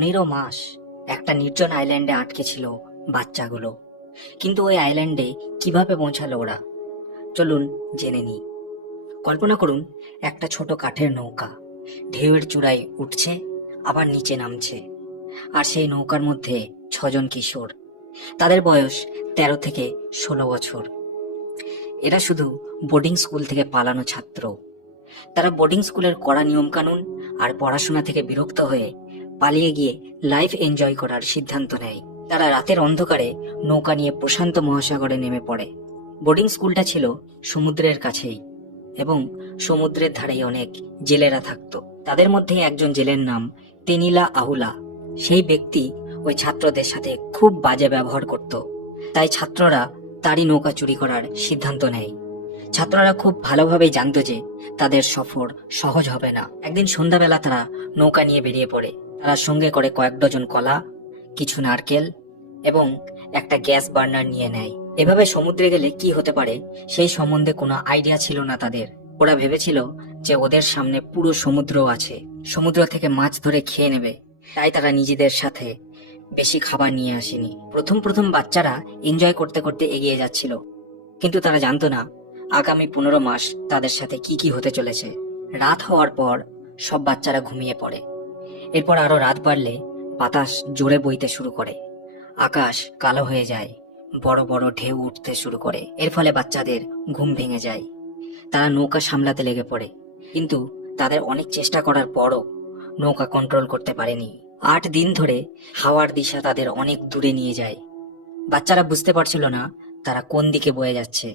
15 মাস একটা নির্জন আইল্যান্ডে আটকে ছিল বাচ্চাগুলো। কিন্তু ওই আইল্যান্ডে কিভাবে পৌঁছালো ওরা, চলুন জেনে নিই। কল্পনা করুন, একটা ছোট কাঠের নৌকা ঢেউয়ের চূড়ায় উঠছে আবার নিচে নামছে, আর সেই নৌকার মধ্যে 6জন কিশোর। তাদের বয়স 13 থেকে 16 বছর। এরা শুধু বোর্ডিং স্কুল থেকে পালানো ছাত্র। তারা বোর্ডিং স্কুলের কড়া নিয়মকানুন আর পড়াশোনা থেকে বিরক্ত হয়ে পালিয়ে গিয়ে লাইফ এনজয় করার সিদ্ধান্ত নেয়। তারা রাতের অন্ধকারে নৌকা নিয়ে প্রশান্ত মহাসাগরে নেমে পড়ে। বোর্ডিং স্কুলটা ছিল সমুদ্রের কাছেই, এবং সমুদ্রের ধারেই অনেক জেলেরা থাকতো। তাদের মধ্যে একজন জেলের নাম তেনিলা আহুলা। সেই ব্যক্তি ওই ছাত্রদের সাথে খুব বাজে ব্যবহার করত, তাই ছাত্ররা তারই নৌকা চুরি করার সিদ্ধান্ত নেয়। ছাত্ররা খুব ভালোভাবেই জানতো যে তাদের সফর সহজ হবে না। একদিন সন্ধ্যাবেলা তারা নৌকা নিয়ে বেরিয়ে পড়ে। তারা সঙ্গে করে কয়েক ডজন কলা, কিছু নারকেল এবং একটা গ্যাস বার্নার নিয়ে নেয়। এভাবে সমুদ্রে গেলে কি হতে পারে সেই সম্বন্ধে কোনো আইডিয়া ছিল না তাদের। ওরা ভেবেছিল যে ওদের সামনে পুরো সমুদ্র আছে, সমুদ্র থেকে মাছ ধরে খেয়ে নেবে, তাই তারা নিজেদের সাথে বেশি খাবার নিয়ে আসেনি। প্রথম প্রথম বাচ্চারা এনজয় করতে করতে এগিয়ে যাচ্ছিল, কিন্তু তারা জানতো না আগামী 15 মাস তাদের সাথে কি কি হতে চলেছে। রাত হওয়ার পর সব বাচ্চারা ঘুমিয়ে পড়ে। এরপর আরো রাত বাড়লে বাতাস জোরে বইতে শুরু করে, আকাশ কালো হয়ে যায়, বড় বড় ঢেউ উঠতে শুরু করে। এর ফলে বাচ্চাদের ঘুম ভেঙে যায়। তারা নৌকা সামলাতে লেগে পড়ে, কিন্তু তাদের অনেক চেষ্টা করার পরও নৌকা কন্ট্রোল করতে পারেনি। 8 দিন ধরে হাওয়ার দিশা তাদের অনেক দূরে নিয়ে যায়। বাচ্চারা বুঝতে পারছিল না তারা কোন দিকে বয়ে যাচ্ছে।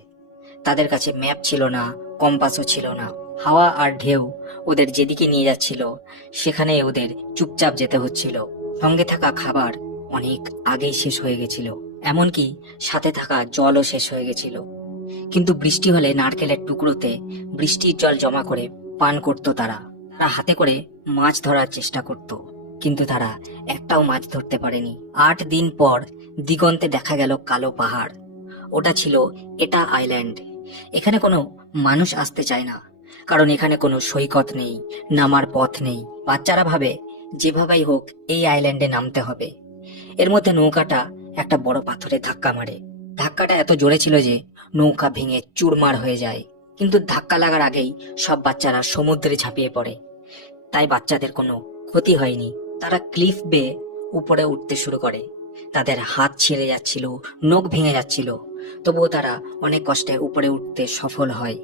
তাদের কাছে ম্যাপ ছিল না, কম্পাসও ছিল না। হাওয়া আর ঢেউ ওদের যেদিকে নিয়ে যাচ্ছিল সেখানে ওদের চুপচাপ যেতে হচ্ছিল। সঙ্গে থাকা খাবার অনেক আগেই শেষ হয়ে গেছিল, এমনকি সাথে থাকা জলও শেষ হয়ে গেছিল। কিন্তু বৃষ্টি হলে নারকেলের টুকরোতে বৃষ্টির জল জমা করে পান করত তারা। তারা হাতে করে মাছ ধরার চেষ্টা করত, কিন্তু তারা একটাও মাছ ধরতে পারেনি। 8 দিন পর দিগন্তে দেখা গেল কালো পাহাড়। ওটা ছিল এটা আইল্যান্ড। এখানে কোনো মানুষ আসতে চায় না, কারণ এখানে কোনো সৈকত নেই, নামার পথ নেই। বাচ্চারা ভাবে যেভাবেই হোক এই আইল্যান্ডে নামতে হবে। এর মধ্যে নৌকাটা একটা বড় পাথরে ধাক্কা মারে। ধাক্কাটা এত জোরে ছিল যে নৌকা ভেঙে চুরমার হয়ে যায়। কিন্তু ধাক্কা লাগার আগেই সব বাচ্চারা সমুদ্রে ঝাঁপিয়ে পড়ে, তাই বাচ্চাদের কোনো ক্ষতি হয়নি। তারা ক্লিফ বেয়ে উপরে উঠতে শুরু করে। তাদের হাত ছিঁড়ে যাচ্ছিল, নখ ভেঙে যাচ্ছিল, তবুও তারা অনেক কষ্টে উপরে উঠতে সফল হয়।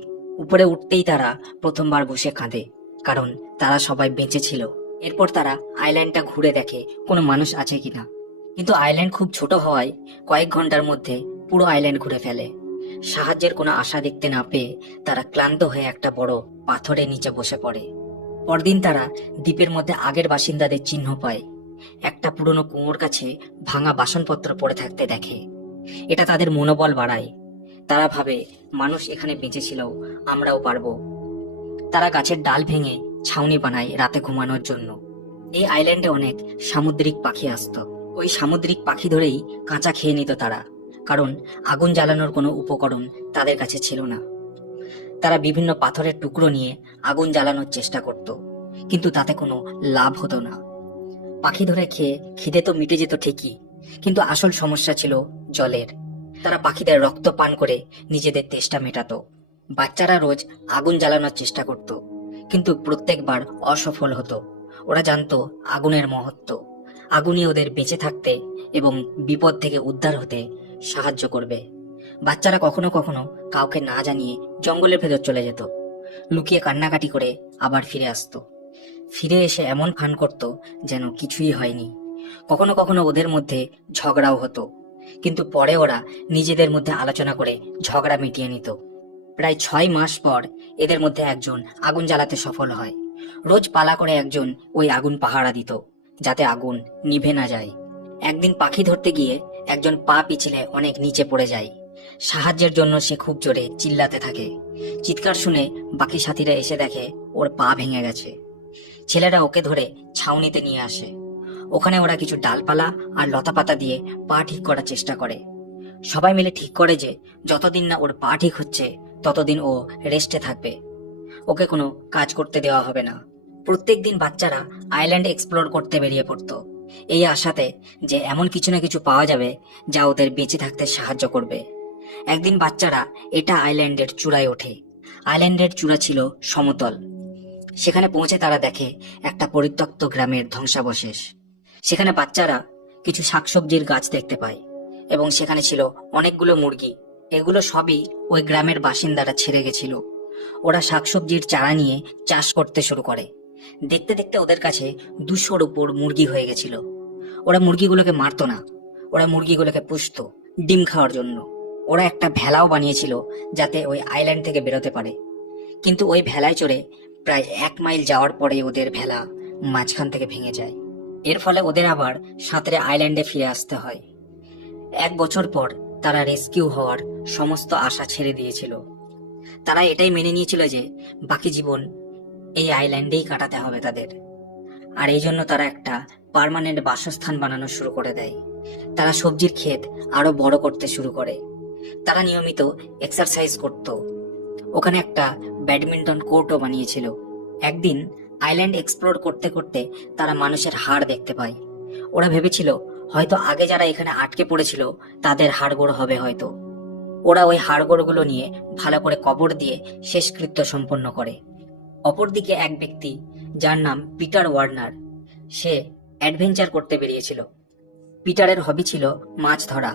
উপরে উঠতেই তারা প্রথমবার বসে কাঁদে, কারণ তারা সবাই বেঁচে ছিল। এরপর তারা আইল্যান্ডটা ঘুরে দেখে কোনো মানুষ আছে কিনা, কিন্তু আইল্যান্ড খুব ছোট হওয়ায় কয়েক ঘন্টার মধ্যে পুরো আইল্যান্ড ঘুরে ফেলে। সাহায্যের কোনো আশা দেখতে না পেয়ে তারা ক্লান্ত হয়ে একটা বড় পাথরের নিচে বসে পড়ে। পরদিন তারা দ্বীপের মধ্যে আগের বাসিন্দাদের চিহ্ন পায়। একটা পুরনো কুয়োর কাছে ভাঙা বাসনপত্র পড়ে থাকতে দেখে। এটা তাদের মনোবল বাড়ায়। তারা ভাবে মানুষ এখানে বেঁচে ছিল, আমরাও পারবো। তারা গাছের ডাল ভেঙে ছাউনি বানায় রাতে ঘুমানোর জন্য। এই আইল্যান্ডে অনেক সামুদ্রিক পাখি আসতো। ওই সামুদ্রিক পাখি ধরেই কাঁচা খেয়ে নিত তারা, কারণ আগুন জ্বালানোর কোনো উপকরণ তাদের কাছে ছিল না। তারা বিভিন্ন পাথরের টুকরো নিয়ে আগুন জ্বালানোর চেষ্টা করত, কিন্তু তাতে কোনো লাভ হতো না। পাখি ধরে খেয়ে খিদে তো মিটে যেত ঠিকই, কিন্তু আসল সমস্যা ছিল জলের। তারা পাখিদের রক্ত পান করে নিজেদের তেষ্টা মেটাতো। বাচ্চারা রোজ আগুন জ্বালানোর চেষ্টা করত, কিন্তু প্রত্যেকবার অসফল হতো। ওরা জানতো আগুনের মহত্ব। আগুনই ওদের বেঁচে থাকতে এবং বিপদ থেকে উদ্ধার হতে সাহায্য করবে। বাচ্চারা কখনো কখনো কাউকে না জানিয়ে জঙ্গলের ভেতর চলে যেত, লুকিয়ে কান্নাকাটি করে আবার ফিরে আসতো। ফিরে এসে এমন ভান করত যেন কিছুই হয়নি। কখনো কখনো ওদের মধ্যে ঝগড়াও হতো, কিন্তু পরে ওরা নিজেদের মধ্যে আলোচনা করে ঝগড়া মিটিয়ে নিত। প্রায় 6 মাস পর এদের মধ্যে একজন আগুন জ্বালাতে সফল হয়। রোজ পালা করে একজন ওই আগুন পাহারা দিত, যাতে আগুন নিভে না যায়। একদিন পাখি ধরতে গিয়ে একজন পা পিছলে অনেক নিচে পড়ে যায়। সাহায্যের জন্য সে খুব জোরে চিল্লাতে থাকে। চিৎকার শুনে বাকি সাথীরা এসে দেখে ওর পা ভেঙে গেছে। ছেলেরা ওকে ধরে ছাউনিতে নিয়ে আসে। ওখানে ওরা কিছু ডালপালা আর লতাপাতা দিয়ে পা ঠিক করার চেষ্টা করে। সবাই মিলে ঠিক করে যে যতদিন না ওর পা ঠিক হচ্ছে ততদিন ও রেস্টে থাকবে, ওকে কোনো কাজ করতে দেওয়া হবে না। প্রত্যেকদিন বাচ্চারা আইল্যান্ড এক্সপ্লোর করতে বেরিয়ে পড়তো। এই আশাতে যে এমন কিছু না কিছু পাওয়া যাবে যা ওদের বেঁচে থাকতে সাহায্য করবে। একদিন বাচ্চারা এটা আইল্যান্ডের চূড়ায় ওঠে। আইল্যান্ডের চূড়া ছিল সমতল। সেখানে পৌঁছে তারা দেখে একটা পরিত্যক্ত গ্রামের ধ্বংসাবশেষ। সেখানে বাচ্চারা কিছু শাকসবজির গাছ দেখতে পায় এবং সেখানে ছিল অনেকগুলো মুরগি। এগুলো সবই ওই গ্রামের বাসিন্দারা ছেড়ে গেছিল। ওরা শাকসবজির চারা নিয়ে চাষ করতে শুরু করে। দেখতে দেখতে ওদের কাছে 200-র উপর মুরগি হয়ে গেছিল। ওরা মুরগিগুলোকে মারতো না, ওরা মুরগিগুলোকে পুষতো ডিম খাওয়ার জন্য। ওরা একটা ভেলাও বানিয়েছিল যাতে ওই আইল্যান্ড থেকে বেরোতে পারে। কিন্তু ওই ভেলায় চড়ে প্রায় 1 মাইল যাওয়ার পরে ওদের ভেলা মাঝখান থেকে ভেঙে যায়। এর ফলে ওদের আবার সাঁতরে আইল্যান্ডে ফিরে আসতে হয়। 1 বছর পর তারা রেস্কিউ হওয়ার সমস্ত আশা ছেড়ে দিয়েছিল। তারা এটাই মেনে নিয়েছিল যে বাকি জীবন এই আইল্যান্ডেই কাটাতে হবে তাদের। আর এই জন্য তারা একটা পার্মানেন্ট বাসস্থান বানানো শুরু করে দেয়। তারা সবজির ক্ষেত আরো বড় করতে শুরু করে। তারা নিয়মিত এক্সারসাইজ করত। ওখানে একটা ব্যাডমিন্টন কোর্টও বানিয়েছিল। একদিন আইল্যান্ড এক্সপ্লোর করতে করতে তারা মানুষের হাড় দেখতে পায়। ওরা ভেবেছিল হয়তো আগে যারা এখানে আটকে পড়েছিল তাদের হাড়গোড় হবে হয়তো। ওরা ওই হাড়গোড়গুলো নিয়ে ভালো করে কবর দিয়ে শেষকৃত্য সম্পন্ন করে। অপরদিকে এক ব্যক্তি যার নাম পিটার ওয়ার্নার, সে অ্যাডভেঞ্চার করতে বেরিয়েছিল। পিটারের হবি ছিল মাছ ধরা।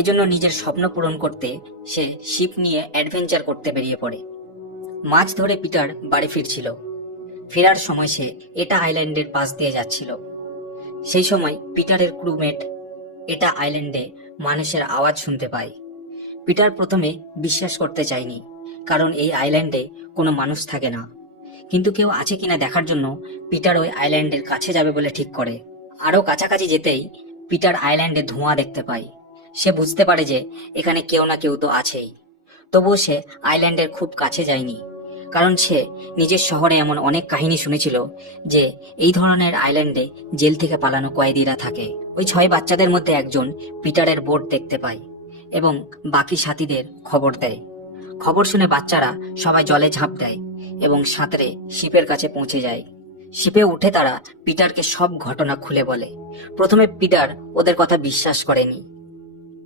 এজন্য নিজের স্বপ্ন পূরণ করতে সে শিপ নিয়ে অ্যাডভেঞ্চার করতে বেরিয়ে পড়ে। মাছ ধরে পিটার বাড়ি ফিরছিল। ফেরার সময় সে এটা আইল্যান্ডের পাশ দিয়ে যাচ্ছিল। সেই সময় পিটারের ক্রুমেট এটা আইল্যান্ডে মানুষের আওয়াজ শুনতে পায়। পিটার প্রথমে বিশ্বাস করতে চায়নি, কারণ এই আইল্যান্ডে কোনো মানুষ থাকে না। কিন্তু কেউ আছে কিনা দেখার জন্য পিটার ওই আইল্যান্ডের কাছে যাবে বলে ঠিক করে। আরো কাছাকাছি যেতেই পিটার আইল্যান্ডে ধোঁয়া দেখতে পায়। সে বুঝতে পারে যে এখানে কেউ না কেউ তো আছেই। তবুও সে আইল্যান্ডের খুব কাছে যায়নি, কারণ সে নিজের শহরে এমন অনেক কাহিনী শুনেছিল যে এই ধরনের আইল্যান্ডে জেল থেকে পালানো কয়েদিরা থাকে। ওই 6 বাচ্চাদের মধ্যে একজন পিটারের বোট দেখতে পায় এবং বাকি সাথীদের খবর দেয়। খবর শুনে বাচ্চারা সবাই জলে ঝাঁপ দেয় এবং সাঁতরে শিপের কাছে পৌঁছে যায়। শিপে উঠে তারা পিটারকে সব ঘটনা খুলে বলে। প্রথমে পিটার ওদের কথা বিশ্বাস করেনি।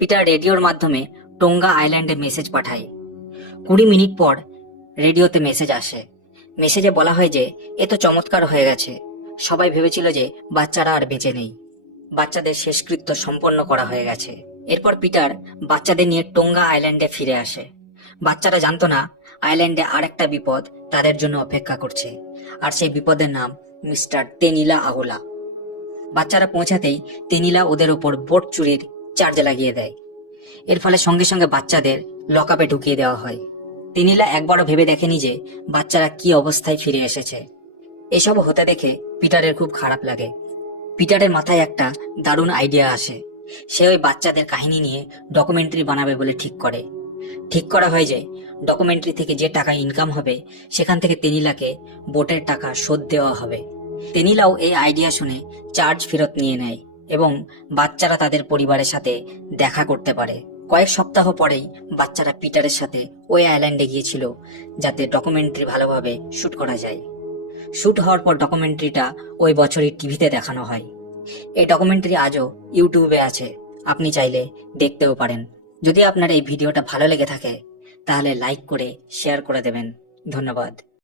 পিটার রেডিওর মাধ্যমে টোঙ্গা আইল্যান্ডে মেসেজ পাঠায়। 20 মিনিট পর রেডিওতে মেসেজ আসে। মেসেজে বলা হয় যে এ তো চমৎকার হয়ে গেছে। সবাই ভেবেছিল যে বাচ্চারা আর বেঁচে নেই, বাচ্চাদের শেষকৃত্য সম্পন্ন করা হয়ে গেছে। এরপর পিটার বাচ্চাদের নিয়ে টোঙ্গা আইল্যান্ডে ফিরে আসে। বাচ্চারা জানতো না আইল্যান্ডে আরেকটা বিপদ তাদের জন্য অপেক্ষা করছে, আর সেই বিপদের নাম মিস্টার তেনিলা আহোলা। বাচ্চারা পৌঁছাতেই তেনিলা ওদের ওপর বোট চুরির চার্জ লাগিয়ে দেয়। এর ফলে সঙ্গে সঙ্গে বাচ্চাদের লকআপে ঢুকিয়ে দেওয়া হয়। তেনিলা একবারও ভেবে দেখেনি যে বাচ্চারা কি অবস্থায় ফিরে এসেছে। এসব হতে দেখে পিটারের খুব খারাপ লাগে। পিটারের মাথায় একটা দারুণ আইডিয়া আসে। সে ওই বাচ্চাদের কাহিনী নিয়ে ডকুমেন্টারি বানাবে বলে ঠিক করা হয় যে ডকুমেন্টারি থেকে যে টাকা ইনকাম হবে সেখান থেকে তেনিলাকে বোটের টাকা শোধ দেওয়া হবে। তেনিলাও এই আইডিয়া শুনে চার্জ ফেরত নিয়ে নেয় এবং বাচ্চারা তাদের পরিবারের সাথে দেখা করতে পারে। কয়েক সপ্তাহ পরেই বাচ্চারা পিটারের সাথে ওই আইল্যান্ডে গিয়েছিল যাতে ডকুমেন্টারি ভালোভাবে শুট করা যায়। শুট হওয়ার পর ডকুমেন্টারিটা ওই বছরই টিভিতে দেখানো হয়। এই ডকুমেন্টারি আজও ইউটিউবে আছে, আপনি চাইলে দেখতেও পারেন। যদি আপনার এই ভিডিওটা ভালো লেগে থাকে তাহলে লাইক করে শেয়ার করে দেবেন। ধন্যবাদ।